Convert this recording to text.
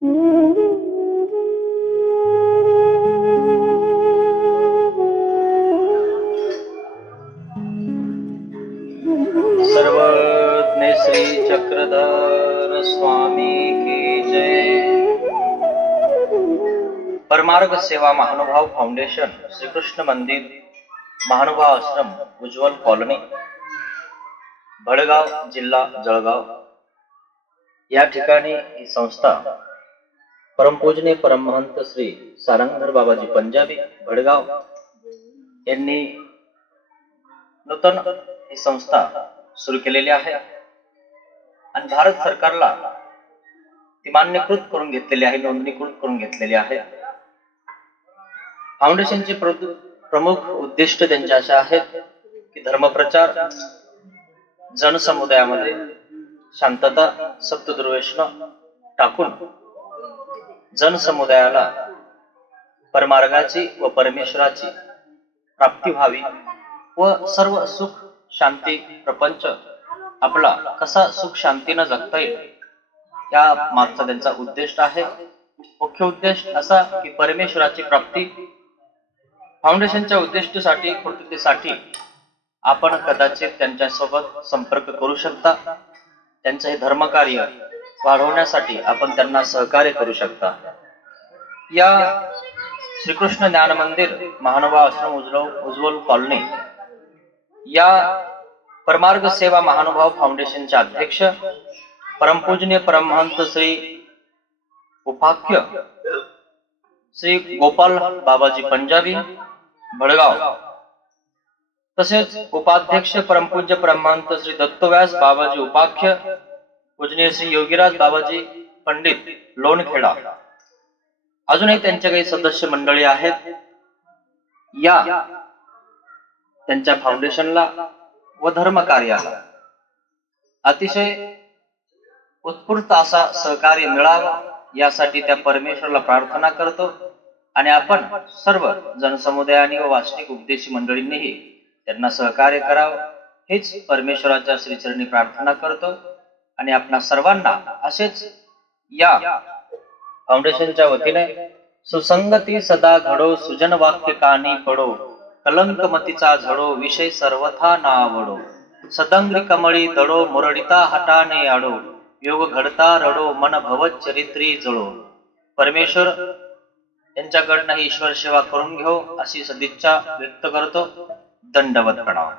सर्वज्ञ श्री चक्रधर स्वामी की जय। परमार्ग सेवा महानुभाव फाउंडेशन, श्रीकृष्ण मंदिर, महानुभाव आश्रम, उज्ज्वल कॉलनी, भडगाव, जिल्हा जळगाव या ठिकाणी ही संस्था परमपूजनीय परमहंत श्री सारंगधर बाबाजी पंजाबी भडगाव यांनी नूतन ही संस्था सुरू केलेली आहे आणि भारत सरकारला ती मान्यकृत करून घेतलेली आहे, नोंदणीकृत करून घेतलेली आहे। फाउंडेशनचे प्रमुख उद्दिष्ट त्यांचे असे आहेत की धर्मप्रचार, जनसमुदायामध्ये शांतता, सप्तदुर्व्यसन टाकून जनसमुदायाला परमार्गाची व परमेश्वराची प्राप्ती व्हावी व सर्व सुख शांती प्रपंच आपला कसा सुख शांतीने जगता येईल या मागचा त्यांचा उद्देश आहे। मुख्य उद्देश असा की परमेश्वराची प्राप्ती। फाउंडेशनच्या उद्दिष्टासाठी पूर्ततेसाठी आपण कदाचित त्यांच्यासोबत संपर्क करू शकता। त्यांचे हे धर्मकार्य वाढवण्यासाठी आपण त्यांना सहकार्य करू शकता। या श्रीकृष्ण ज्ञान मंदिर, महानुभाव आश्रम, उज्ज्वल कॉलनी या परमार्ग सेवा महानुभाव फाउंडेशनचे अध्यक्ष परमपूजनीय परमहंत श्री उपाख्य श्री गोपाल बाबाजी पंजाबी भडगाव, तसेच उपाध्यक्ष परमपूज्य परमहंत श्री दत्तव्यास बाबाजी उपाख्य, पूजनीय श्री योगीराज बाबाजी पंडित लोणखेडा, अजूनही त्यांच्या काही सदस्य मंडळी आहेत। या त्यांच्या फाउंडेशनला व धर्म कार्याला अतिशय उत्स्फूर्त असा सहकार्य मिळावा यासाठी त्या परमेश्वराला प्रार्थना करतो आणि आपण सर्व जनसमुदायाने व वास्तविक उपदेशी मंडळींनीही त्यांना सहकार्य करावं हेच परमेश्वराच्या श्रीचरणी प्रार्थना करतो। आणि आपणा सर्वांना असेच या फाउंडेशनच्या वतीने सुसंगती सदा घडो, सुजन वाक्य कानी पडो, कलंक मतीचा झडो, विषय सर्वथा ना आवडो, सदंग्री कमळी दडो, मुरडिता हटाने आडो, योग घडता रडो, मन भवत चरित्री जळो। परमेश्वर यांच्याकडनं ईश्वर सेवा करून घेऊ अशी सदिच्छा व्यक्त करतो। दंडवत प्रणाम।